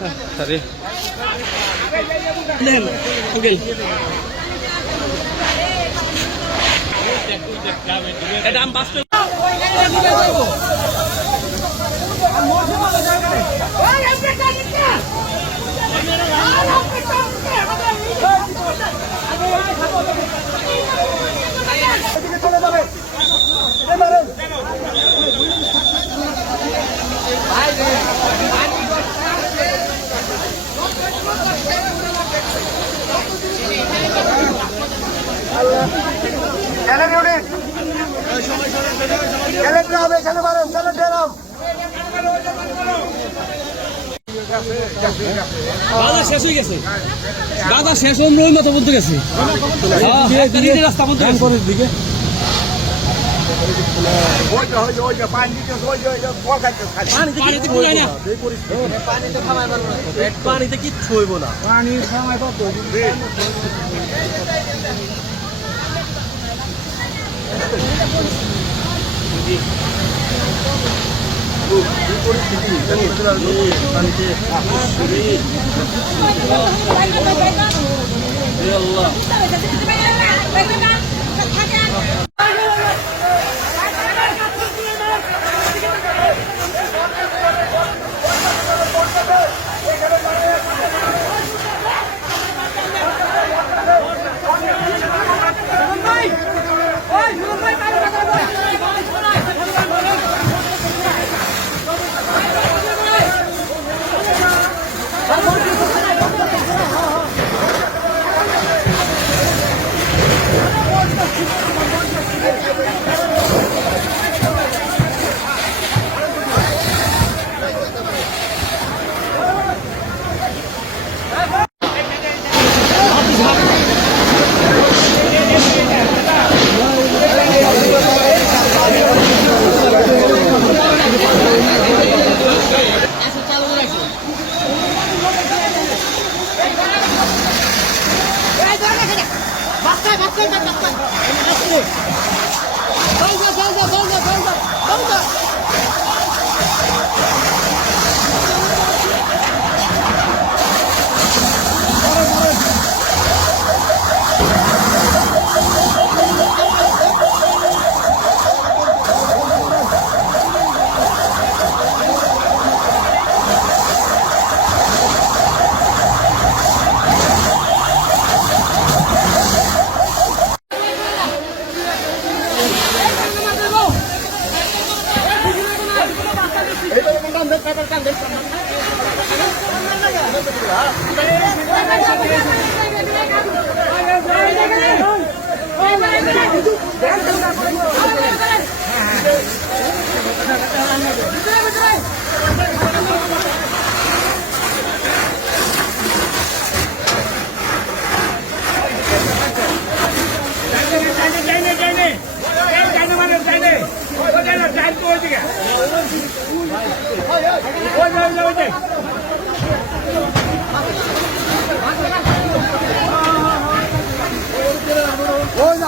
Sorry. Okay. Ada ampas tu. বাজার শেষ হয়ে গেছে বাজার শেষ হয়ে নই মতো বলতে গেছে রাস্তা বলতে দিকে পানিতে কিচ্ছু হইব না পানি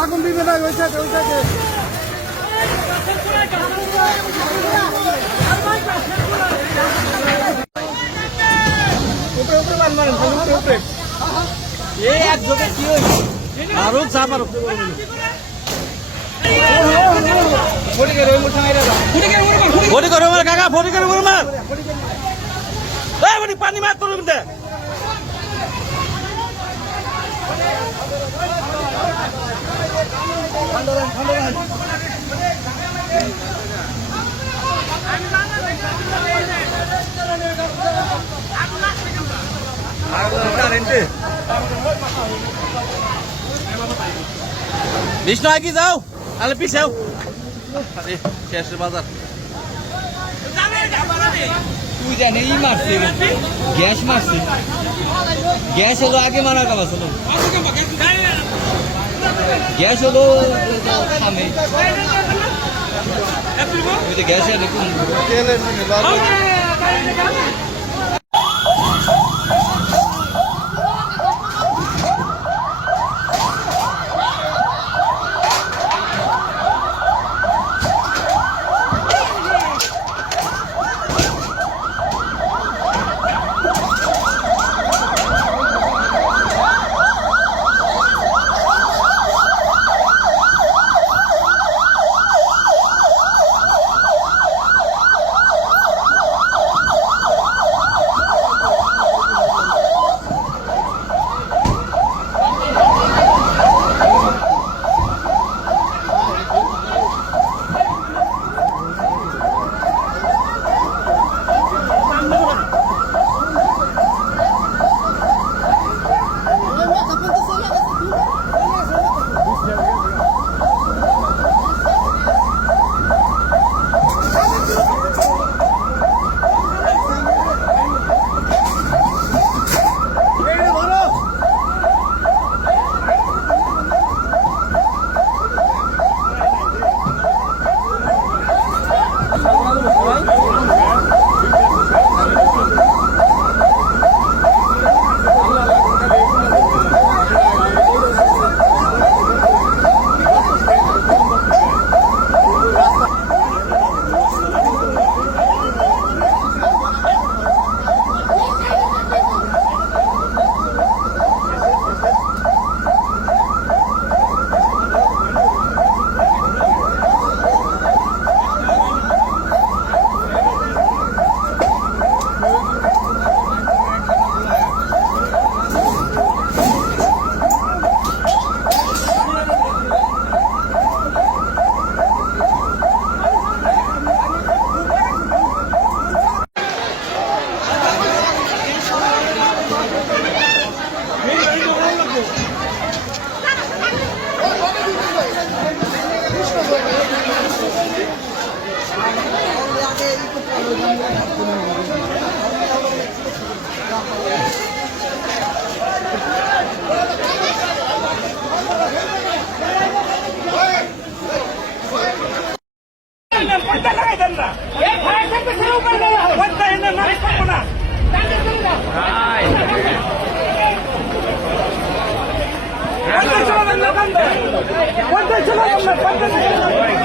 আগুন দিবে না ওই সাথে আরো চাপ আরো কাকা ফোন করে মার পানি মার তোর বিষ্ণু আগে যাও তাহলে পিছাও শেষের বাজার তুই জানে ই মারছে গ্যাস মারছে গ্যাস হলো আগে মারা কাবা ছিল গ্যাস হলো থামে গ্যাস দেখুন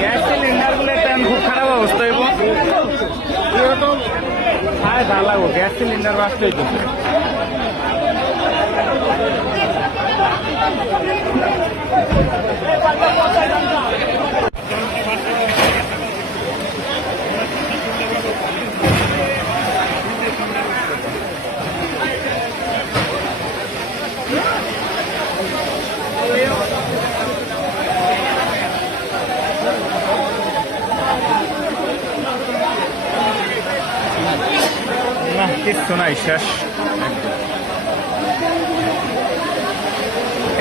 গ্যাস সিলিন্ডার গুলো খুব খারাপ অবস্থা হইব লাগবো গ্যাস সিলিন্ডার বাঁচতে হইতেছে না কিচ্ছু নাই শেষ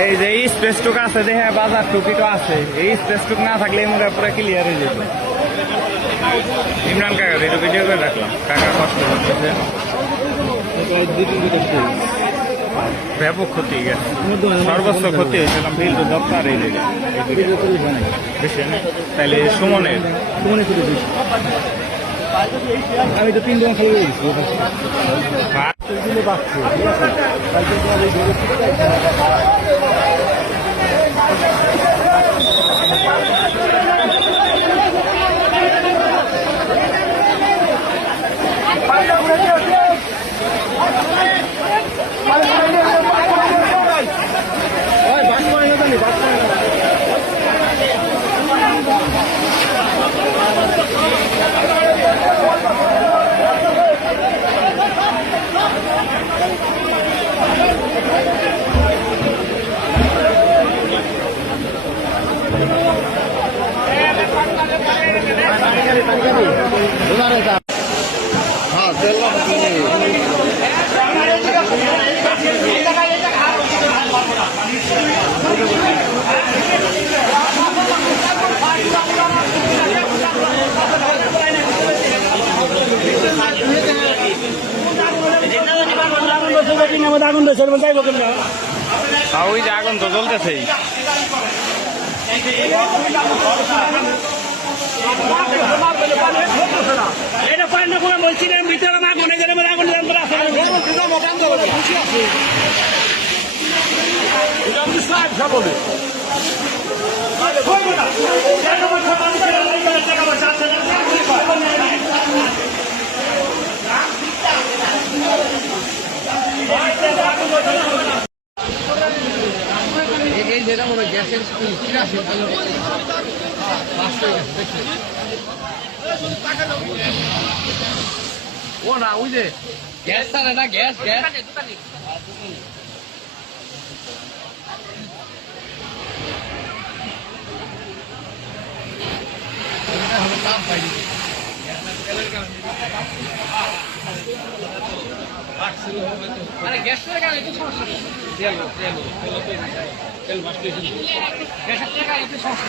এই যে এই স্পেসটুক আছে দেখে বাজার টুকিটো আছে এই স্পেসটুক না থাকলে এই মুখে পুরো ক্লিয়ার হয়ে যেত ইমরান কাকা একটু ভিডিও করে রাখলাম কাকা কষ্ট করতেছে ব্যাপক ক্ষতি গেছে সর্বোচ্চ ক্ষতি হয়েছিলাম বিল তো দপ্তর এই বেশি না তাহলে সুমনের আমি তো 3 জন খেলে গেছি আগুন যাইব কেমন ওই যে আগুন তো জ্বলতেছেই এটা পায় না কোনো বলছি না ভিতরে আগুন আগুন এই যেটা মনে গ্যাসের ও না ওই যে গ্যাস তারা না গ্যাস গ্যাস আরে গ্যাসের কারণে একটু সমস্যা তেল গ্যাসের কারণে একটু সমস্যা